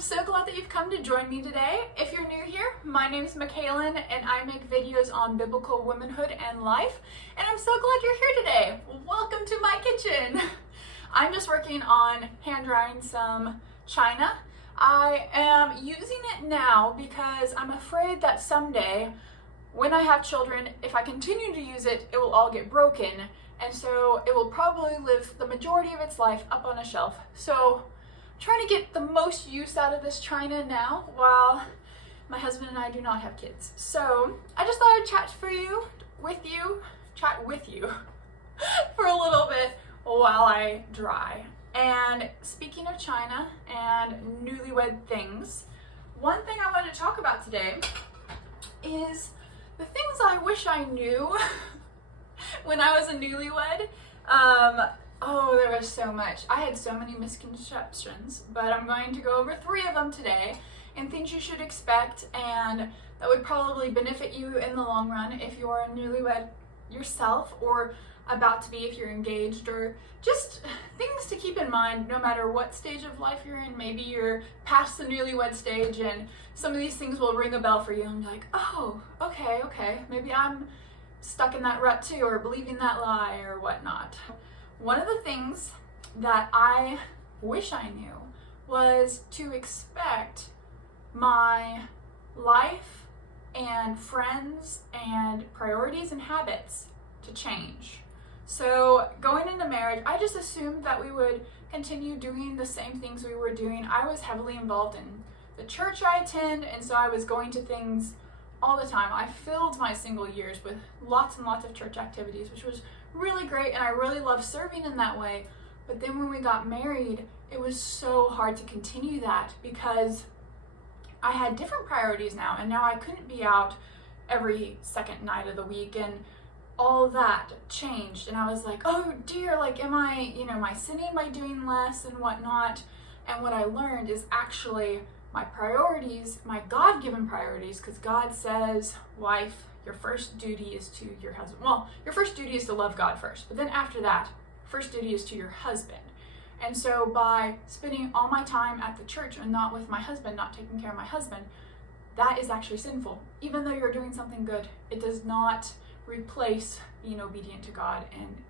I'm so glad that you've come to join me today. If you're new here, my name is Michaelin and I make videos on biblical womanhood and life, and I'm so glad you're here today. Welcome to my kitchen. I'm just working on hand drying some china. I am using it now because I'm afraid that someday when I have children, if I continue to use it, it will all get broken, and so it will probably live the majority of its life up on a shelf. So trying to get the most use out of this china now while my husband and I do not have kids. So I just thought I'd chat with you for a little bit while I dry. And speaking of china and newlywed things, one thing I wanted to talk about today is the things I wish I knew when I was a newlywed. Oh, there was so much. I had so many misconceptions, but I'm going to go over 3 of them today and things you should expect and that would probably benefit you in the long run if you're a newlywed yourself or about to be if you're engaged, or just things to keep in mind no matter what stage of life you're in. Maybe you're past the newlywed stage and some of these things will ring a bell for you and be like, oh, okay, maybe I'm stuck in that rut too, or believing that lie or whatnot. One of the things that I wish I knew was to expect my life and friends and priorities and habits to change. So going into marriage, I just assumed that we would continue doing the same things we were doing. I was heavily involved in the church I attend, and so I was going to things all the time. I filled my single years with lots and lots of church activities, which was really great, and I really loved serving in that way. But then when we got married, it was so hard to continue that because I had different priorities now, and now I couldn't be out every second night of the week, and all that changed. And I was like, oh dear, like am I sinning by doing less and whatnot? And what I learned is actually my priorities, my God-given priorities, because God says, wife, your first duty is to your husband. Well, your first duty is to love God first, but then after that, first duty is to your husband. And so by spending all my time at the church and not with my husband, not taking care of my husband, that is actually sinful. Even though you're doing something good, it does not replace being obedient to God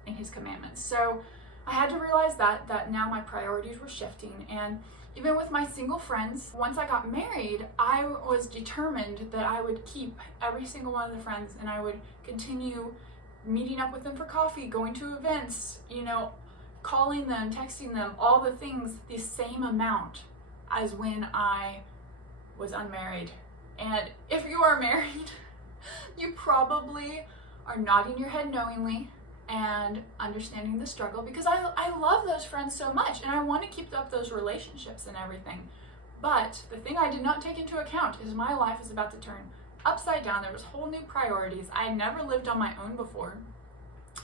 and his commandments. So I had to realize that now my priorities were shifting. And even with my single friends, once I got married, I was determined that I would keep every single one of the friends, and I would continue meeting up with them for coffee, going to events, calling them, texting them, all the things, the same amount as when I was unmarried. And if you are married, you probably are nodding your head knowingly and understanding the struggle, because I love those friends so much and I want to keep up those relationships and everything. But the thing I did not take into account is my life is about to turn upside down. There was whole new priorities. I had never lived on my own before.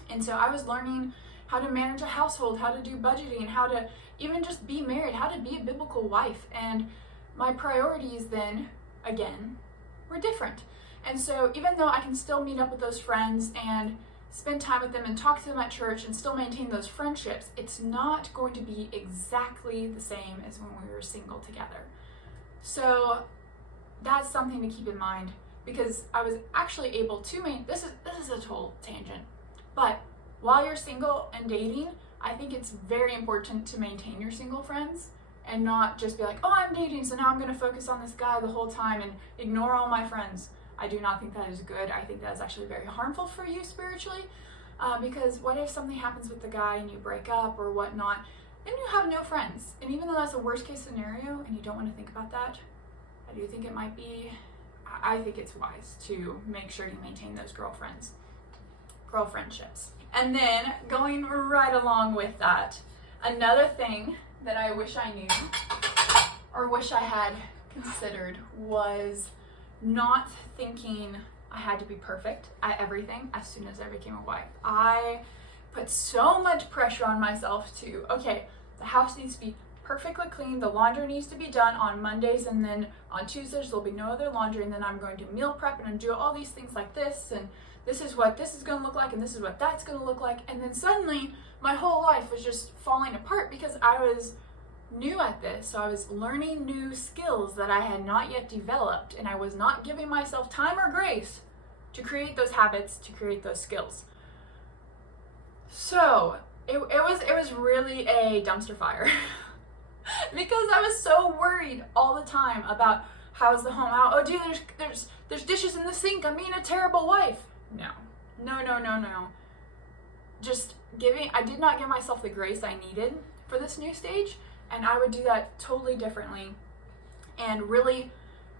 And so I was learning how to manage a household, how to do budgeting, how to even just be married, how to be a biblical wife. And my priorities then, again, were different. And so even though I can still meet up with those friends and spend time with them and talk to them at church and still maintain those friendships, it's not going to be exactly the same as when we were single together. So that's something to keep in mind, because I was actually able to this is a total tangent, but while you're single and dating, I think it's very important to maintain your single friends and not just be like, oh, I'm dating, so now I'm going to focus on this guy the whole time and ignore all my friends. I do not think that is good. I think that is actually very harmful for you spiritually, because what if something happens with the guy and you break up or whatnot, then you have no friends. And even though that's a worst case scenario and you don't want to think about that, I do think I think it's wise to make sure you maintain those girlfriendships. And then going right along with that, another thing that I wish I knew or wish I had considered was not thinking I had to be perfect at everything as soon as I became a wife. I put so much pressure on myself to, okay, the house needs to be perfectly clean, the laundry needs to be done on Mondays, and then on Tuesdays there'll be no other laundry, and then I'm going to meal prep and do all these things like this, and this is what this is going to look like, and this is what that's going to look like. And then suddenly my whole life was just falling apart because I was new at this, so I was learning new skills that I had not yet developed, and I was not giving myself time or grace to create those habits, to create those skills. So it was really a dumpster fire because I was so worried all the time about how's the home, oh dude, there's dishes in the sink, I'm being a terrible wife. No. I did not give myself the grace I needed for this new stage, and I would do that totally differently and really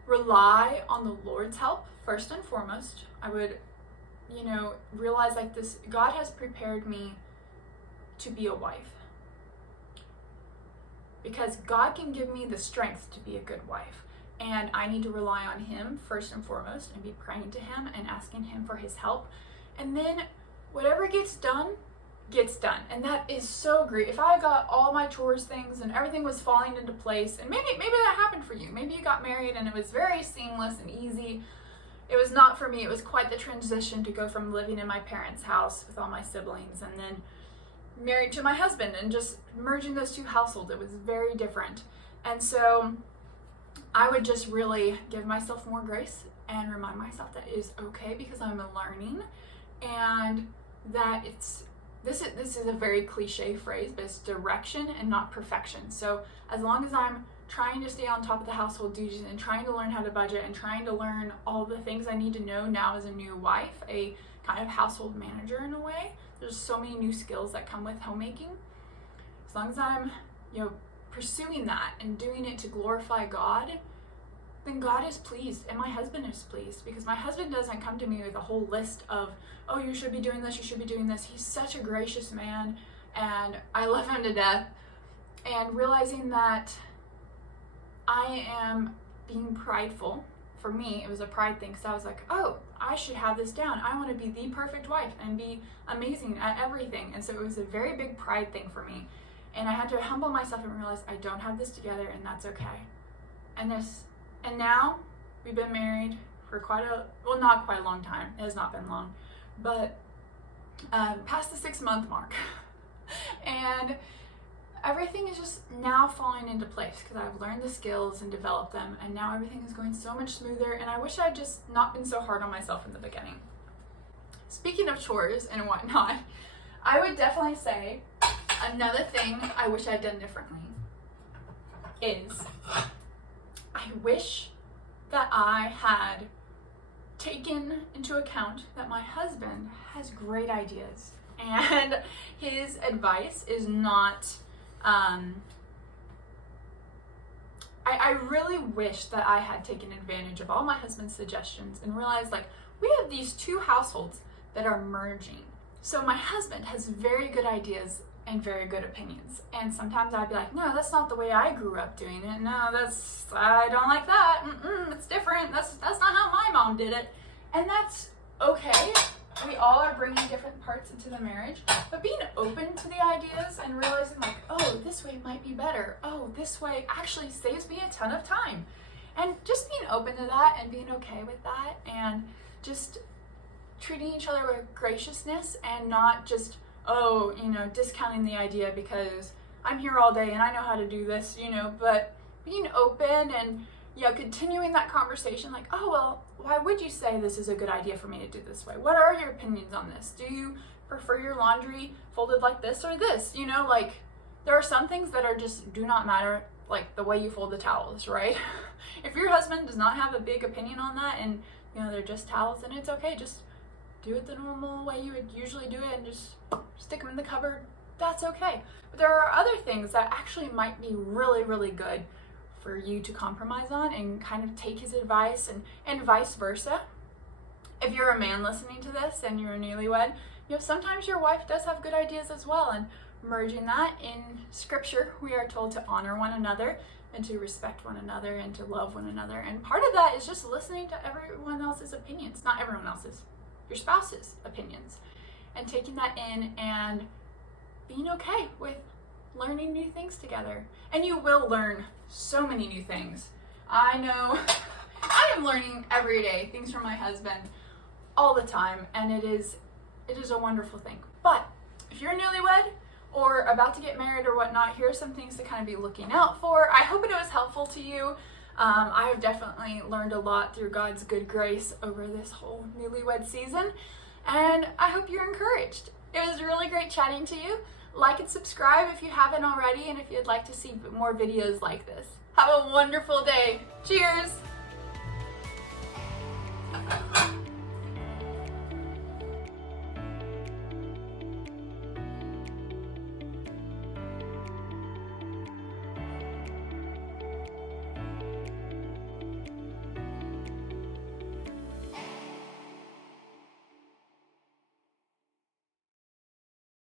rely on the Lord's help first and foremost. I would, realize like this, God has prepared me to be a wife because God can give me the strength to be a good wife. And I need to rely on Him first and foremost and be praying to Him and asking Him for His help. And then whatever gets done. And that is so great. If I got all my chores things and everything was falling into place, and maybe that happened for you. Maybe you got married and it was very seamless and easy. It was not for me. It was quite the transition to go from living in my parents' house with all my siblings and then married to my husband and just merging those two households. It was very different. And so I would just really give myself more grace and remind myself that it is okay because I'm learning, and that this is a very cliche phrase, but it's direction and not perfection. So as long as I'm trying to stay on top of the household duties and trying to learn how to budget and trying to learn all the things I need to know now as a new wife, a kind of household manager in a way, there's so many new skills that come with homemaking. As long as I'm, pursuing that and doing it to glorify God, then God is pleased and my husband is pleased, because my husband doesn't come to me with a whole list of, oh, you should be doing this, you should be doing this. He's such a gracious man and I love him to death. And realizing that I am being prideful, for me, it was a pride thing, because I was like, oh, I should have this down. I want to be the perfect wife and be amazing at everything. And so it was a very big pride thing for me. And I had to humble myself and realize I don't have this together, and that's okay. And now we've been married for not quite a long time. It has not been long, but past the 6-month mark. And everything is just now falling into place because I've learned the skills and developed them, and now everything is going so much smoother, and I wish I'd just not been so hard on myself in the beginning. Speaking of chores and whatnot, I would definitely say another thing I wish I'd done differently is I wish that I had taken into account that my husband has great ideas and his advice is not, I really wish that I had taken advantage of all my husband's suggestions and realized, like, we have these two households that are merging. So my husband has very good ideas and very good opinions. And sometimes I'd be like, no, that's not the way I grew up doing it. No, I don't like that. It's different. That's not how my mom did it. And that's okay. We all are bringing different parts into the marriage, but being open to the ideas and realizing, like, oh, this way might be better. Oh, this way actually saves me a ton of time. And just being open to that and being okay with that, and just treating each other with graciousness and not just, discounting the idea because I'm here all day and I know how to do this, but being open and, continuing that conversation, like, oh, well, why would you say this is a good idea for me to do this way? What are your opinions on this? Do you prefer your laundry folded like this or this? There are some things that are just do not matter, like the way you fold the towels, right? If your husband does not have a big opinion on that and, they're just towels, then it's okay. Just do it the normal way you would usually do it and just stick them in the cupboard. That's okay. But there are other things that actually might be really, really good for you to compromise on and kind of take his advice, and vice versa. If you're a man listening to this and you're a newlywed, sometimes your wife does have good ideas as well, and merging that in scripture, we are told to honor one another and to respect one another and to love one another. And part of that is just listening to everyone else's opinions, not everyone else's, your spouse's opinions, and taking that in and being okay with learning new things together. And you will learn so many new things. I know I am learning every day things from my husband all the time, and it is a wonderful thing. But if you're a newlywed or about to get married or whatnot, here are some things to kind of be looking out for. I hope it was helpful to you. I have definitely learned a lot through God's good grace over this whole newlywed season, and I hope you're encouraged. It was really great chatting to you. Like and subscribe if you haven't already, and if you'd like to see more videos like this. Have a wonderful day. Cheers!